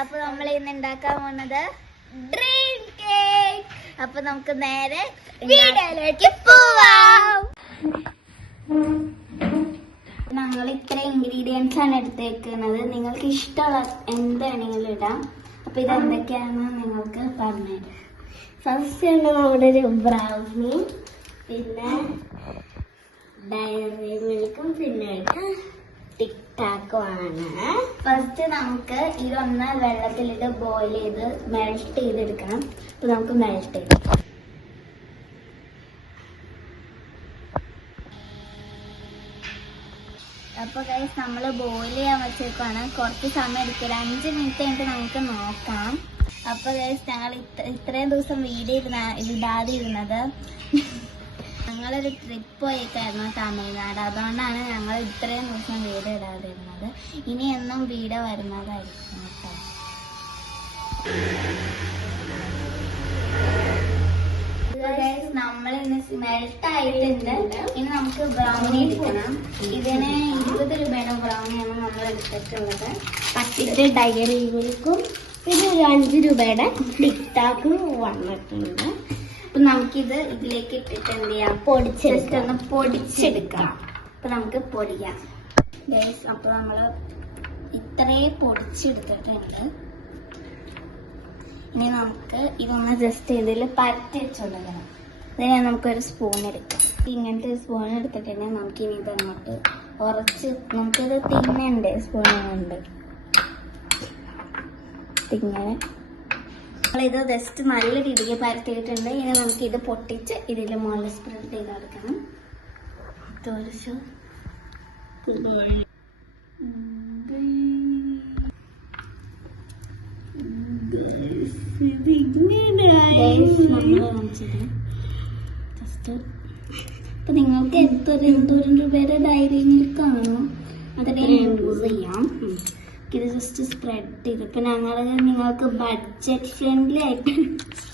അപ്പൊ നമ്മൾ ഇന്ന് ഉണ്ടാക്കാൻ പോകുന്നത് ഡ്രീം കേക്ക്. അപ്പൊ നമുക്ക് നേരെ വീഡിയോയിലേക്ക് പോവാം. ഞങ്ങൾ ഇത്ര ഇൻഗ്രീഡിയൻസ് ആണ് എടുത്തേക്കുന്നത്. നിങ്ങൾക്ക് ഇഷ്ടമുള്ള എന്താണെങ്കിലും ഇടാം. അപ്പൊ ഇത് എന്തൊക്കെയാണെന്ന് നിങ്ങൾക്ക് പറഞ്ഞുതരാം. ഫസ്റ്റ് ഉണ്ട് നമ്മുടെ ഒരു ബ്രൗണി, പിന്നെ ഡയറി മിൽക്കും പിന്നെ ടിക് ടാക്കും ആണ്. ഫസ്റ്റ് നമുക്ക് ഇതൊന്ന് വെള്ളത്തിലിട്ട് ബോയിൽ ചെയ്ത് മെൽറ്റ് ചെയ്തെടുക്കണം. അപ്പൊ നമുക്ക് മെൽറ്റ് ചെയ്തെടുക്കാം. അപ്പൊ ഗൈസ് നമ്മൾ ബോയിൽ ചെയ്യാൻ വെച്ചേക്കാണ്. കുറച്ച് സമയം എടുക്കും, 5 മിനിറ്റ് കഴിഞ്ഞിട്ട് നമുക്ക് നോക്കാം. അപ്പൊ ഗൈസ് ഞങ്ങൾ ഇത്രയും ദിവസം വീഡിയോ ഇടാതെ ഇരുന്നത്. ഞങ്ങളൊരു ട്രിപ്പ് പോയിട്ടായിരുന്നു തമിഴ്നാട്. അതുകൊണ്ടാണ് ഞങ്ങൾ ഇത്രയും ദിവസം വീഡിയോ ഇടാതിരുന്നത്. ഇനി എന്നും വീഡിയോ വരുന്നതായിരിക്കും കേട്ടോ. നമ്മൾ മെൽറ്റ് ആയിട്ടുണ്ട്. ഇനി നമുക്ക് ബ്രൗണി എടുക്കണം. ഇതിന് 20 രൂപയുടെ ബ്രൗണിയാണ് നമ്മൾ എടുത്തിട്ടുള്ളത്. 10 ഡയറി മിൽക്കും പിന്നെ ഒരു 5 രൂപയുടെ ടിക് ടാക്കും വന്നിട്ടുണ്ട്. അപ്പൊ നമുക്കിത് ഇതിലേക്ക് ഇട്ടിട്ട് എന്ത് ചെയ്യാം, ജസ്റ്റ് ഒന്ന് പൊടിച്ചെടുക്കാം. അപ്പൊ നമുക്ക് പൊടിക്കാം ഗൈസ്. അപ്പൊ നമ്മള് ഇത്രയും പൊടിച്ചെടുത്തിട്ടുണ്ട്. ഇനി നമുക്ക് ഇതൊന്ന് ജസ്റ്റ് ഇതിൽ പരത്തി വെച്ചുകൊടുക്കണം. അതിന് നമുക്കൊരു സ്പൂൺ എടുക്കാം. ഇങ്ങനത്തെ ഒരു സ്പൂൺ എടുത്തിട്ടുണ്ടെങ്കിൽ നമുക്ക് ഇനി ഇതങ്ങോട്ട് ഉറച്ച് നമുക്കിത് തിന്നണ്ടേ സ്പൂൺ കൊണ്ട് ഇങ്ങനെ ഇത് ജസ്റ്റ് നല്ല രീതിക്ക് പരത്തിയിട്ടുണ്ട്. ഇനി നമുക്ക് ഇത് പൊട്ടിച്ച് ഇതിൽ മുകളിൽ സ്പ്രെഡ് ചെയ്ത് കൊടുക്കണം. അപ്പൊ നിങ്ങൾക്ക് എന്തോരം രൂപയുടെ ഡയറി മിൽക്ക് ആണോ അതിനെ യൂസ് ചെയ്യാം. ഇത് ജസ്റ്റ് സ്പ്രെഡ് ചെയ്ത് ഇപ്പൊ നിങ്ങൾക്ക് ബഡ്ജറ്റ് ഫ്രണ്ട്ലി ആയിട്ട്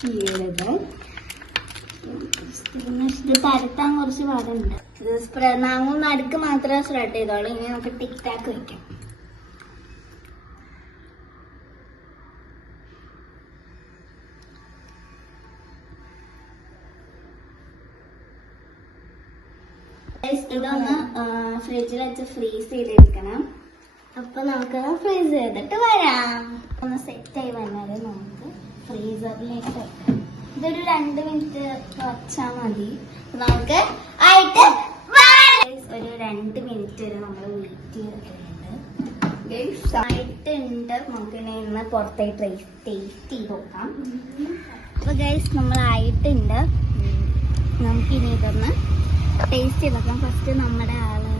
ചെയ്യരുത്. ഇത് പരത്താൻ കുറച്ച് പാടുണ്ട്. ഇത് സ്പ്രെഡ് നടുക്ക് മാത്രമേ സ്പ്രെഡ് ചെയ്തോളൂ. ഇനി നമുക്ക് ടിക് ടാക്ക് വെക്കാം. ഇതൊന്ന് ഫ്രിഡ്ജിൽ വെച്ച് ഫ്രീസ് ചെയ്തെടുക്കണം. അപ്പൊ നമുക്ക് ഫ്രീസ് ചെയ്തിട്ട് വരാം. ഒന്ന് സെറ്റ് ആയി വന്നാൽ നമുക്ക് ഫ്രീസറിലേക്ക് വെക്കാം. ഇതൊരു 2 മിനിറ്റ് വച്ചാൽ മതി. നമുക്ക് ആയിട്ട് ഒരു 2 മിനിറ്റ് വരെ നമ്മൾ വെയിറ്റ് ചെയ്തിട്ടുണ്ട്. ആയിട്ടുണ്ട്. നമുക്ക് ഇന്ന് പുറത്തായി ടേസ്റ്റ് ചെയ്ത് നോക്കാം. അപ്പൊ ഗൈസ് നമ്മളായിട്ടുണ്ട്. നമുക്കിനി ഇതൊന്ന് ടേസ്റ്റ് ചെയ്ത് നോക്കാം. ഫസ്റ്റ് നമ്മുടെ ആള്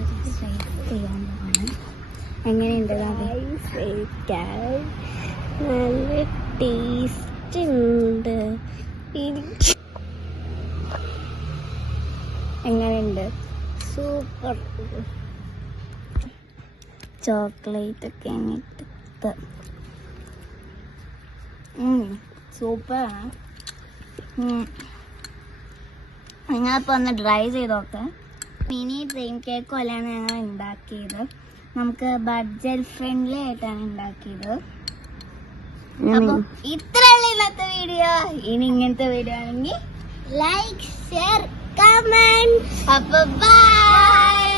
ചെയ്യാൻ പോവാണ്. എങ്ങനെയുണ്ട്? നല്ല ടേസ്റ്റ് ഉണ്ട്. എങ്ങനെയുണ്ട്? സൂപ്പർ. ചോക്ലേറ്റ് ഒക്കെ ഇട്ട് സൂപ്പറാണ്. നിങ്ങളിപ്പോൾ ഒന്ന് ട്രൈ ചെയ്ത് നോക്ക്. മിനി ഡ്രീം കേക്ക് പോലെയാണ് ഞങ്ങൾ ഉണ്ടാക്കിയത്. നമുക്ക് ബഡ്ജറ്റ് ഫ്രണ്ട്ലി ആയിട്ടാണ് ഉണ്ടാക്കിയത്. അപ്പം ഇത്രയുള്ള ഇന്നത്തെ വീഡിയോ. ഇനി ഇങ്ങനത്തെ വീഡിയോ ആണെങ്കിൽ ലൈക്ക്, ഷെയർ, കമന്റ്. അപ്പൊ ബൈ.